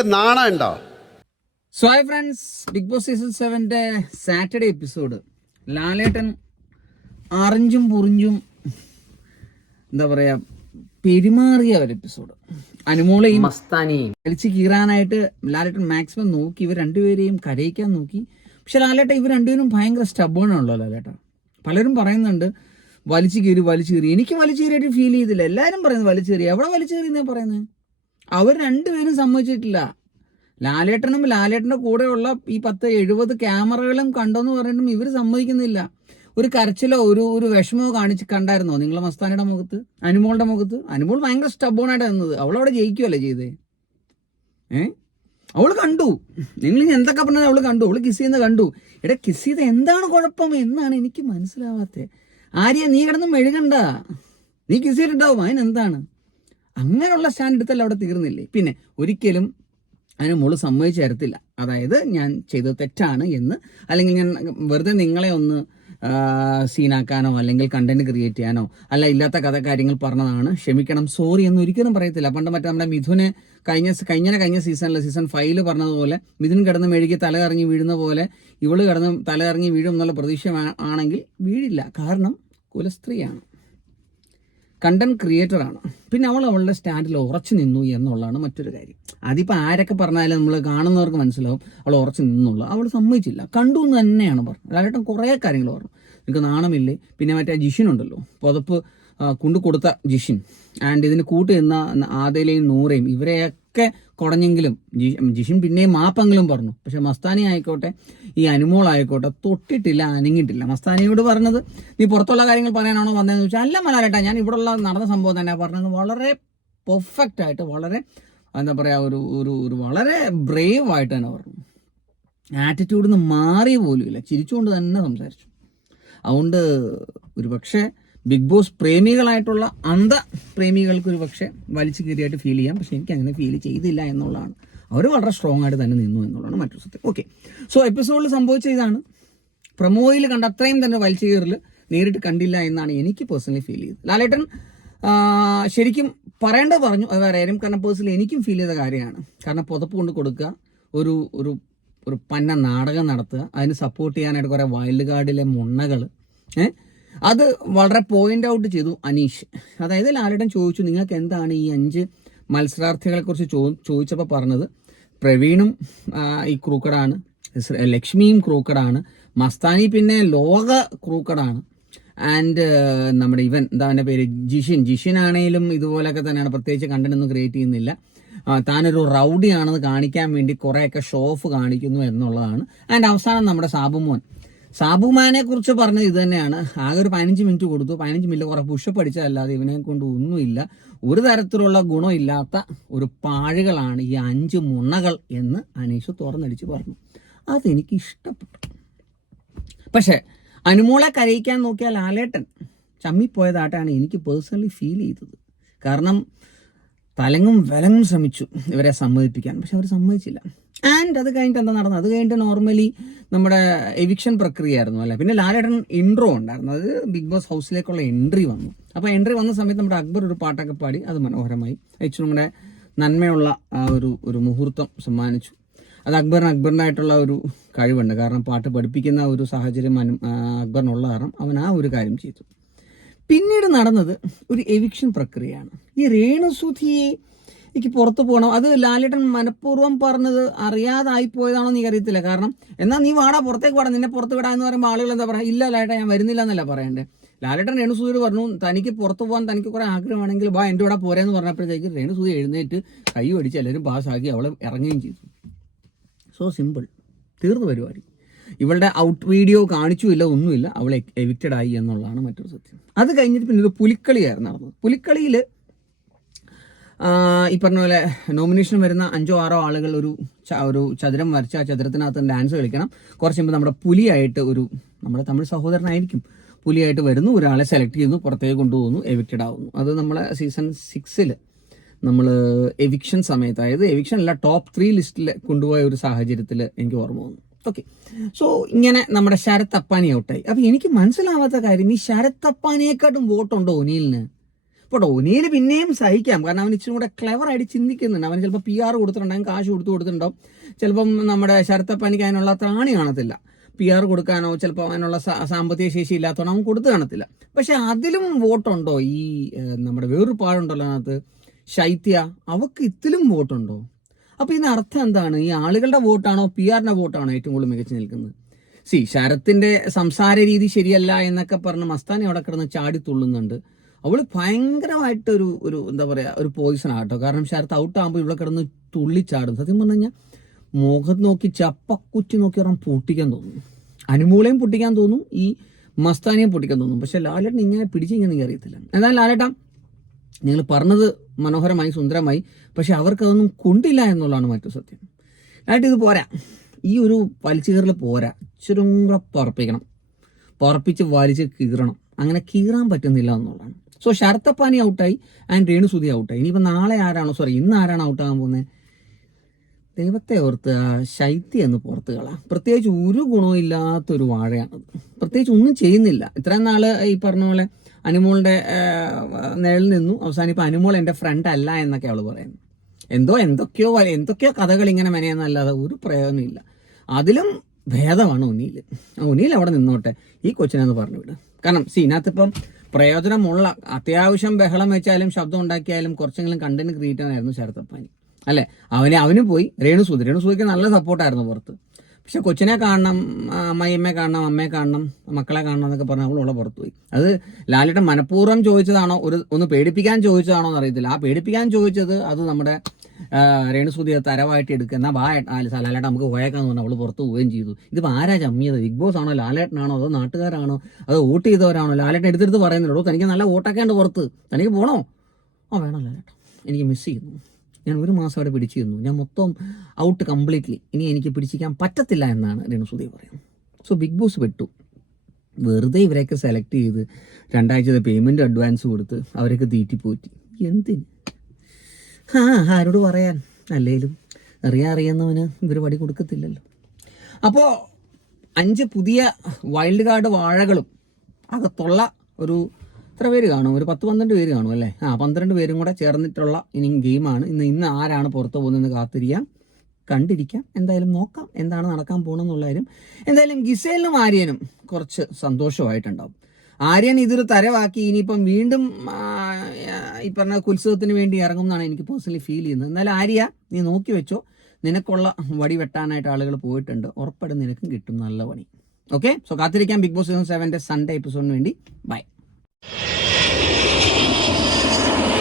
So hi friends Bigg Boss season സെവന്റെ Saturday episode Lalettan അറിഞ്ചും പുറിഞ്ചും എന്താ പറയാ പെരുമാറിയ ഒരു എപ്പിസോഡ് അനുമോളയും മസ്താനിയും വലിച്ചു കീറാനായിട്ട് ലാലേട്ടൻ മാക്സിമം നോക്കി. ഇവർ രണ്ടുപേരെയും കരയിക്കാൻ നോക്കി. പക്ഷെ ലാലേട്ടൻ ഇവർ രണ്ടുപേരും ഭയങ്കര സ്റ്റബേൺ ആണല്ലോ ലാലേട്ടൻ. പലരും പറയുന്നുണ്ട് വലിച്ചു കീറി വലിച്ചു കീറി. എനിക്ക് വലിച്ചു കീറിയായിട്ട് ഫീൽ ചെയ്തില്ല. എല്ലാവരും പറയുന്നത് വലിച്ചു കീറി. എവിടെ വലിച്ചു കീറി എന്നാ പറയുന്നത് അവർ രണ്ടുപേരും സമ്മതിച്ചിട്ടില്ല. ലാലേട്ടനും ലാലേട്ടന്റെ കൂടെയുള്ള ഈ പത്ത് എഴുപത് ക്യാമറകളും കണ്ടെന്ന് പറഞ്ഞിട്ടും ഇവർ സമ്മതിക്കുന്നില്ല. ഒരു കരച്ചിലോ ഒരു ഒരു വിഷമോ കാണിച്ച് കണ്ടായിരുന്നോ നിങ്ങളെ മസ്താനയുടെ മുഖത്ത്? അനുമോളുടെ മുഖത്ത്? അനുമോൾ ഭയങ്കര സ്റ്റബോണായിട്ട് നിന്നത്. അവളവിടെ ജയിക്കുമല്ലേ ചെയ്തേ? ഏ? അവൾ കണ്ടു. നിങ്ങൾ എന്തൊക്കെ പറഞ്ഞാൽ അവൾ കണ്ടു. അവൾ കിസ് ചെയ്യുന്ന കണ്ടു. എടാ കിസ് ചെയ്ത എന്താണ് കുഴപ്പം എന്നാണ് എനിക്ക് മനസ്സിലാവാത്തത് ആര്യ നീ കിടന്ന് മെഴുകണ്ട. നീ കിസ് ചെയ്തിട്ടുണ്ടാവും. അതിനെന്താണ്? അങ്ങനെയുള്ള സ്റ്റാൻഡ് എടുത്തല്ല അവിടെ തീർന്നില്ലേ? പിന്നെ ഒരിക്കലും അതിന് മോൾ സമ്മതിച്ചു തരത്തില്ല. അതായത് ഞാൻ ചെയ്തത് തെറ്റാണ് എന്ന്. അല്ലെങ്കിൽ ഞാൻ വെറുതെ നിങ്ങളെ ഒന്ന് സീനാക്കാനോ അല്ലെങ്കിൽ കണ്ടന്റ് ക്രിയേറ്റ് ചെയ്യാനോ അല്ല ഇല്ലാത്ത കഥ കാര്യങ്ങൾ പറഞ്ഞതാണ്. ക്ഷമിക്കണം സോറി എന്ന് ഒരിക്കലും പറയത്തില്ല. പണ്ട് മറ്റേ നമ്മുടെ മിഥുനെ കഴിഞ്ഞ കഴിഞ്ഞ കഴിഞ്ഞ സീസണിൽ സീസൺ ഫൈവിൽ പറഞ്ഞതുപോലെ മിഥുൻ കിടന്ന് മെഴുകി തല കറങ്ങി വീഴുന്ന പോലെ ഇവൾ കിടന്ന് തല കറങ്ങി വീഴും എന്നുള്ള പ്രതീക്ഷ ആണെങ്കിൽ വീഴില്ല. കാരണം കുലസ്ത്രീയാണ്. കണ്ടന്റ് ക്രിയേറ്റർ ആണ് പിന്നെ അവൾ അവളുടെ സ്റ്റാൻഡിൽ ഉറച്ചു നിന്നു എന്നുള്ളതാണ് മറ്റൊരു കാര്യം. അതിപ്പോൾ ആരൊക്കെ പറഞ്ഞാലും നമ്മൾ കാണുന്നവർക്ക് മനസ്സിലാവും അവൾ ഉറച്ചു നിന്നുള്ളു. അവൾ സമ്മതിച്ചില്ല. കണ്ടു എന്ന് തന്നെയാണ് പറഞ്ഞത്. ലാലേട്ടൻ കുറേ കാര്യങ്ങൾ പറഞ്ഞു. നിങ്ങൾക്ക് നാണമില്ലേ? പിന്നെ മറ്റേ ജിഷിൻ ഉണ്ടല്ലോ പുതപ്പ് കൊണ്ടു കൊടുത്ത ജിഷിൻ. ആൻഡ് ഇതിന് കൂട്ട് നിന്ന ആദയിലെയും നൂറയും ഇവരെയൊക്കെ കുടഞ്ഞെങ്കിലും കുറഞ്ഞെങ്കിലും ജിഷിൻ പിന്നെയും മാപ്പെങ്കിലും പറഞ്ഞു. പക്ഷെ മസ്താനി ആയിക്കോട്ടെ ഈ അനുമോൾ ആയിക്കോട്ടെ തൊട്ടിട്ടില്ല അനങ്ങിയിട്ടില്ല. മസ്താനിയോട് പറഞ്ഞത് നീ പുറത്തുള്ള കാര്യങ്ങൾ പറയാനാണോ വന്നതെന്ന് ചോദിച്ചാൽ അല്ല മലാലേട്ടാ ഞാൻ ഇവിടെ ഉള്ള നടന്ന സംഭവം തന്നെ പറഞ്ഞത്. വളരെ പെർഫെക്റ്റ് ആയിട്ട് വളരെ എന്താ പറയുക ഒരു ഒരു ഒരു വളരെ ബ്രേവ് ആയിട്ട് തന്നെ പറഞ്ഞു. ആറ്റിറ്റ്യൂഡിൽ നിന്ന് മാറിയ ഇല്ല ചിരിച്ചുകൊണ്ട് തന്നെ സംസാരിച്ചു. അതുകൊണ്ട് ഒരു പക്ഷേ ബിഗ് ബോസ് പ്രേമികളായിട്ടുള്ള അന്ധ പ്രേമികൾക്ക് ഒരു പക്ഷേ വലിച്ചു കീറിയായിട്ട് ഫീൽ ചെയ്യാം. പക്ഷെ എനിക്ക് അങ്ങനെ ഫീൽ ചെയ്തില്ല എന്നുള്ളതാണ്. അവർ വളരെ സ്ട്രോങ് ആയിട്ട് തന്നെ നിന്നു എന്നുള്ളതാണ് മറ്റൊരു സത്യം. ഓക്കെ സോ എപ്പിസോഡിൽ സംഭവിച്ച ഇതാണ്. പ്രമോയിൽ കണ്ട അത്രയും തന്നെ വലിച്ചു കീറൽ നേരിട്ട് കണ്ടില്ല എന്നാണ് എനിക്ക് പേഴ്സണലി ഫീൽ ചെയ്തത്. ലാലേട്ടൻ ശരിക്കും പറയേണ്ടത് പറഞ്ഞു. അത് വേറെ ആരും കാരണം പേഴ്സണലി എനിക്കും ഫീൽ ചെയ്ത കാര്യമാണ്. കാരണം പുതപ്പ് കൊണ്ട് കൊടുക്കുക ഒരു ഒരു ഒരു പന്ന നാടകം നടത്തുക അതിന് സപ്പോർട്ട് ചെയ്യാനായിട്ട് കുറേ വൈൽഡ് കാർഡിലെ മുണ്ണകൾ ഏഹ് അത് വളരെ പോയിന്റ് ഔട്ട് ചെയ്തു അനീഷ്. അതായത് ലാലേട്ടൻ ചോദിച്ചു നിങ്ങൾക്ക് എന്താണ് ഈ അഞ്ച് മത്സരാർത്ഥികളെ കുറിച്ച് ചോ ചോദിച്ചപ്പോൾ പറഞ്ഞത്? പ്രവീണും ഈ ക്രൂക്കടാണ് ശ്ര- ലക്ഷ്മിയും ക്രൂക്കടാണ് മസ്താനി പിന്നെ ലോക ക്രൂക്കടാണ്. ആൻഡ് നമ്മുടെ ഇവൻ എന്താ അവന്റെ പേര്? ജിഷിൻ. ജിഷിൻ ആണെങ്കിലും ഇതുപോലൊക്കെ തന്നെയാണ് പ്രത്യേകിച്ച് കണ്ടന്റ് ഒന്നും ക്രിയേറ്റ് ചെയ്യുന്നില്ല താനൊരു റൗഡിയാണെന്ന് കാണിക്കാൻ വേണ്ടി കുറേയൊക്കെ ഷോ ഓഫ് കാണിക്കുന്നു എന്നുള്ളതാണ്. ആൻഡ് അവസാനം നമ്മുടെ സാബുമോൻ. സാബുമാനെ കുറിച്ച് പറഞ്ഞത് ഇത് തന്നെയാണ്. ആകെ ഒരു പതിനഞ്ച് മിനിറ്റ് കൊടുത്തു. പതിനഞ്ച് മിനിറ്റ് കുറെ പുഷപ്പ് അടിച്ചതല്ലാതെ ഇവനെ കൊണ്ട് ഒന്നുമില്ല. ഒരു തരത്തിലുള്ള ഗുണമില്ലാത്ത ഒരു പാഴുകളാണ് ഈ അഞ്ച് മുണകൾ എന്ന് അനീഷ് തുറന്നടിച്ച് പറഞ്ഞു. അതെനിക്ക് ഇഷ്ടപ്പെട്ടു. പക്ഷേ അനുമോളെ കരയിക്കാൻ നോക്കിയാൽ ആലേട്ടൻ ചമ്മിപ്പോയതായിട്ടാണ് എനിക്ക് പേഴ്സണലി ഫീൽ ചെയ്തത്. കാരണം തലങ്ങും വിലങ്ങും ശ്രമിച്ചു ഇവരെ സമ്മതിപ്പിക്കാൻ. പക്ഷെ അവർ സമ്മതിച്ചില്ല. ആൻഡ് അത് കഴിഞ്ഞിട്ട് എന്താ നടന്നത്? അത് കഴിഞ്ഞിട്ട് നോർമലി നമ്മുടെ എവിക്ഷൻ പ്രക്രിയ ആയിരുന്നു അല്ലേ? പിന്നെ ലാലേട്ടൻ ഇൻട്രോ ഉണ്ടായിരുന്നു. അത് ബിഗ് ബോസ് ഹൗസിലേക്കുള്ള എൻട്രി വന്നു. അപ്പോൾ എൻട്രി വന്ന സമയത്ത് നമ്മുടെ അക്ബർ ഒരു പാട്ടൊക്കെ പാടി. അത് മനോഹരമായി. അയച്ചു നമ്മുടെ നന്മയുള്ള ആ ഒരു ഒരു മുഹൂർത്തം സമ്മാനിച്ചു. അത് അക്ബറിന് അക്ബറിനായിട്ടുള്ള ഒരു കഴിവുണ്ട്. കാരണം പാട്ട് പഠിപ്പിക്കുന്ന ഒരു സാഹചര്യം അക്ബറിനുള്ള കാരണം അവൻ ആ ഒരു കാര്യം ചെയ്തു. പിന്നീട് നടന്നത് ഒരു എവിക്ഷൻ പ്രക്രിയയാണ്. ഈ രേണുസുധിയെ എനിക്ക് പുറത്തു പോകണം. അത് ലാലേട്ടൻ മനഃപൂർവം പറഞ്ഞത് അറിയാതായി പോയതാണോ നീ അറിയത്തില്ല കാരണം എന്നാൽ നീ വാടാ പുറത്തേക്ക് വാടാ നിന്നെ പുറത്ത് വിടാ എന്ന് പറയുമ്പോൾ ആളുകൾ എന്താ പറയുക ഇല്ല ലാലേട്ടൻ ഞാൻ വരുന്നില്ല എന്നല്ല പറയണ്ടേ. ലാലേട്ടൻ രേണുസൂര് പറഞ്ഞു തനിക്ക് പുറത്തു പോകാൻ തനിക്ക് കുറെ ആഗ്രഹമാണെങ്കിൽ വാ എന്റെ കൂടെ പോരെന്ന് പറഞ്ഞപ്പോഴത്തേക്ക് രേണുസൂര് എഴുന്നേറ്റ് കൈ അടിച്ച് എല്ലാവരും പാസ്സാക്കി അവളെ ഇറങ്ങുകയും ചെയ്തു. സോ സിമ്പിൾ തീർന്നു പരിപാടി. ഇവളുടെ ഔട്ട് വീഡിയോ കാണിച്ചുമില്ല ഒന്നുമില്ല. അവൾ എവിക്റ്റഡ് ആയി എന്നുള്ളതാണ് മറ്റൊരു സത്യം. അത് കഴിഞ്ഞിട്ട് പിന്നെ ഒരു പുലിക്കളിയായിരുന്നു നടന്നത്. പുലിക്കളിയിൽ ഈ പറഞ്ഞ പോലെ നോമിനേഷൻ വരുന്ന അഞ്ചോ ആറോ ആളുകൾ ഒരു ഒരു ചതുരം വരച്ച് ആ ചതുരത്തിനകത്ത് ഡാൻസ് കളിക്കണം. കുറച്ച് മുമ്പ് നമ്മുടെ പുലിയായിട്ട് ഒരു നമ്മുടെ തമിഴ് സഹോദരനായിരിക്കും. പുലിയായിട്ട് വരുന്നു ഒരാളെ സെലക്ട് ചെയ്യുന്നു പുറത്തേക്ക് കൊണ്ടുപോകുന്നു എവിക്റ്റഡ് ആവുന്നു. അത് നമ്മളെ സീസൺ സിക്സിൽ നമ്മൾ എവിക്ഷൻ സമയത്ത് അതായത് എവിക്ഷൻ അല്ല ടോപ്പ് ത്രീ ലിസ്റ്റിൽ കൊണ്ടുപോയ ഒരു സാഹചര്യത്തിൽ എനിക്ക് ഓർമ്മ വന്നു. ഓക്കെ സോ ഇങ്ങനെ നമ്മുടെ ശരത് അപ്പാനി ഔട്ടായി. അപ്പൊ എനിക്ക് മനസ്സിലാവാത്ത കാര്യം ഈ ശരത് അപ്പാനിയെക്കാട്ടും വോട്ടുണ്ടോ ഒനീലിന്? ഇപ്പോൾ ഒനിയിൽ പിന്നെയും സഹിക്കാം. കാരണം അവൻ ഇച്ചിരി കൂടെ ക്ലെവർ ആയിട്ട് ചിന്തിക്കുന്നുണ്ട്. അവൻ ചിലപ്പോൾ പി ആർ കൊടുത്തിട്ടുണ്ടാകും കാശ് കൊടുത്തു കൊടുത്തിട്ടുണ്ടാവും. ചിലപ്പം നമ്മുടെ ശരത്തപ്പനിക്ക് അതിനുള്ള ത്രാണി കാണത്തില്ല. പി ആർ കൊടുക്കാനോ ചിലപ്പോൾ അതിനുള്ള സാമ്പത്തിക ശേഷി ഇല്ലാത്തതുകൊണ്ട് അവൻ കൊടുത്തു കാണത്തില്ല. പക്ഷെ അതിലും വോട്ടുണ്ടോ? ഈ നമ്മുടെ വേറൊരു പാടുണ്ടല്ലോ അതിനകത്ത്. ശൈത്യ അവക്ക് ഇതിലും വോട്ടുണ്ടോ? അപ്പൊ ഇതിന് അർത്ഥം എന്താണ്? ഈ ആളുകളുടെ വോട്ടാണോ പി ആറിന്റെ വോട്ടാണോ ഏറ്റവും കൂടുതൽ മികച്ചു നിൽക്കുന്നത്? സി ശരത്തിന്റെ സംസാര രീതി ശരിയല്ല എന്നൊക്കെ പറഞ്ഞ് മസ്താനി അവിടെ കിടന്ന് ചാടി തുള്ളുന്നുണ്ട്. അവൾ ഭയങ്കരമായിട്ട് ഒരു ഒരു എന്താ പറയാ ഒരു പോയിസൺ ആട്ടോ. കാരണം ശരത്ത് ഔട്ട് ആകുമ്പോൾ ഇവിടെ കിടന്ന് തുള്ളിച്ചാടും. സത്യം പറഞ്ഞു കഴിഞ്ഞാൽ മുഖം നോക്കി ചപ്പക്കുറ്റി നോക്കി ഒരെണ്ണം പൊട്ടിക്കാൻ തോന്നും. അനുമൂലയും പൊട്ടിക്കാൻ തോന്നും ഈ മസ്താനിയും പൊട്ടിക്കാൻ തോന്നും. പക്ഷെ ലാലേട്ടൻ ഇങ്ങനെ പിടിച്ചിങ്ങനെ അറിയത്തില്ല എന്നാൽ ലാലേട്ട നിങ്ങൾ പറഞ്ഞത് മനോഹരമായി സുന്ദരമായി പക്ഷെ അവർക്ക് അതൊന്നും കൊണ്ടില്ല എന്നുള്ളതാണ് മറ്റു സത്യം. ആയിട്ട് ഇത് പോരാ. ഈ ഒരു വലിച്ചു കീറൽ പോരാ. ഇച്ചിരി കൂടെ പറപ്പിക്കണം. പറപ്പിച്ച് വലിച്ച് കീറണം. അങ്ങനെ കീറാൻ പറ്റുന്നില്ല എന്നുള്ളതാണ്. സോ ശരത്തപ്പാനി ഔട്ടായി ആൻഡ് രേണുസുതി ഔട്ടായി. ഇനിയിപ്പോൾ നാളെ ആരാണോ സോറി ഇന്ന് ആരാണ് ഔട്ടാകാൻ പോകുന്നത് ദൈവത്തെ ഓർത്ത് ആ ശൈത്യം എന്ന് പുറത്ത് കളാം. പ്രത്യേകിച്ച് ഒരു ഗുണവും ഇല്ലാത്തൊരു വാഴയാണത്. പ്രത്യേകിച്ച് ഒന്നും ചെയ്യുന്നില്ല. ഇത്രയും നാൾ ഈ പറഞ്ഞ പോലെ അനുമോളുടെ നിഴൽ നിന്നു. അവസാനം ഇപ്പൊ അനുമോൾ എന്റെ ഫ്രണ്ട് അല്ല എന്നൊക്കെ അവൾ പറയുന്നു. എന്തോ എന്തൊക്കെയോ എന്തൊക്കെയോ കഥകൾ ഇങ്ങനെ മെനയെന്നല്ലാതെ ഒരു പ്രയോജനമില്ല അതിലും ഭേദമാണ് ഉനിയിൽ ഉനിയിൽ അവിടെ നിന്നോട്ടെ. ഈ കൊച്ചിനെന്ന് പറഞ്ഞു വിട്. കാരണം സി ഇതിനകത്തിപ്പം പ്രയോജനമുള്ള അത്യാവശ്യം ബഹളം വെച്ചാലും ശബ്ദം ഉണ്ടാക്കിയാലും കുറച്ചെങ്കിലും കണ്ടന്റ് ക്രിയേറ്റ് ആയിരുന്നു ശരത്തപ്പാനി അല്ലെ? അവന് അവന് പോയി. രേണു സൂതി രേണു രേണുസൂതിക്ക് നല്ല സപ്പോർട്ടായിരുന്നു പുറത്ത്. പക്ഷെ കൊച്ചിനെ കാണണം അമ്മയമ്മയെ കാണണം അമ്മയെ കാണണം മക്കളെ കാണണം എന്നൊക്കെ പറഞ്ഞ് അവളുള്ള പുറത്ത് പോയി. അത് ലാലിട്ട് മനഃപൂർവം ചോദിച്ചതാണോ ഒരു ഒന്ന് പേടിപ്പിക്കാൻ ചോദിച്ചതാണോ എന്ന് അറിയത്തില്ല ആ പേടിപ്പിക്കാൻ ചോദിച്ചത് അത് നമ്മുടെ രേണുസുതിയെ തരവായിട്ട് എടുക്കുന്ന വാ ലാലേട്ടൻ നമുക്ക് പോയേക്കാന്ന് പറഞ്ഞു അവൾ പുറത്ത് പോവുകയും ചെയ്തു. ഇതിപ്പോൾ ആരാ ചമ്മിയത്? ബിഗ് ബോസ് ആണോ ലാലേട്ടനാണോ അതോ നാട്ടുകാരാണോ? അതോ വോട്ട് ചെയ്തവരാണോ? ലാലേട്ടൻ എടുത്തെടുത്ത് പറയുന്നുള്ളൂ തനിക്ക് നല്ല വോട്ടൊക്കെ ഉണ്ട് പുറത്ത്. തനിക്ക് പോണോ? ആ വേണം ലാലേട്ടൻ എനിക്ക് മിസ് ചെയ്യുന്നു. ഞാൻ ഒരു മാസം അവിടെ പിടിച്ചു നിന്നു ഞാൻ മൊത്തം ഔട്ട് കംപ്ലീറ്റ്ലി ഇനി എനിക്ക് പിടിച്ചിരിക്കാൻ പറ്റത്തില്ല എന്നാണ് രേണുസുതി പറയുന്നത്. സോ ബിഗ് ബോസ് വിട്ടു വെറുതെ ഇവരെയൊക്കെ സെലക്ട് ചെയ്ത് രണ്ടാഴ്ചത്തെ പേയ്മെന്റ് അഡ്വാൻസ് കൊടുത്ത് അവരൊക്കെ തീറ്റിപ്പോറ്റി എന്തിന്? ആ ആരോട് പറയാൻ? അല്ലേലും അറിയാൻ അറിയുന്നവന് ഇവർ വടി കൊടുക്കത്തില്ലല്ലോ. അപ്പോൾ അഞ്ച് പുതിയ വൈൽഡ് കാർഡ് വാഴകളും അകത്തുള്ള ഒരു എത്ര പേര് കാണും? ഒരു പത്ത് പന്ത്രണ്ട് പേര് കാണും അല്ലേ? ആ പന്ത്രണ്ട് പേരും കൂടെ ചേർന്നിട്ടുള്ള ഇനി ഗെയിമാണ്. ഇന്ന് ഇന്ന് ആരാണ് പുറത്ത് പോകുന്നതെന്ന് കാത്തിരിക്കാം. കണ്ടിരിക്കാം. എന്തായാലും നോക്കാം. എന്താണ് നടക്കാൻ പോകണമെന്നുള്ള കാര്യം. എന്തായാലും ഗിസേലിനും ആര്യനും കുറച്ച് സന്തോഷമായിട്ടുണ്ടാവും. ആര്യൻ ഇതൊരു തരവാക്കി ഇനിയിപ്പം വീണ്ടും ഈ പറഞ്ഞ കുത്സവത്തിന് വേണ്ടി ഇറങ്ങും എന്നാണ് എനിക്ക് പേഴ്സണലി ഫീൽ ചെയ്യുന്നത്. എന്നാൽ ആര്യ നീ നോക്കി വെച്ചോ. നിനക്കുള്ള വടി വെട്ടാനായിട്ട് ആളുകൾ പോയിട്ടുണ്ട്. ഉറപ്പായിട്ടും നിനക്കും കിട്ടും. നല്ല പണി. ഓക്കെ? സോ കാത്തിരിക്കാം. ബിഗ് ബോസ് സീസൺ സെവന്റെ സൺഡേ എപ്പിസോഡിന് വേണ്ടി. ബൈ. フフフフ。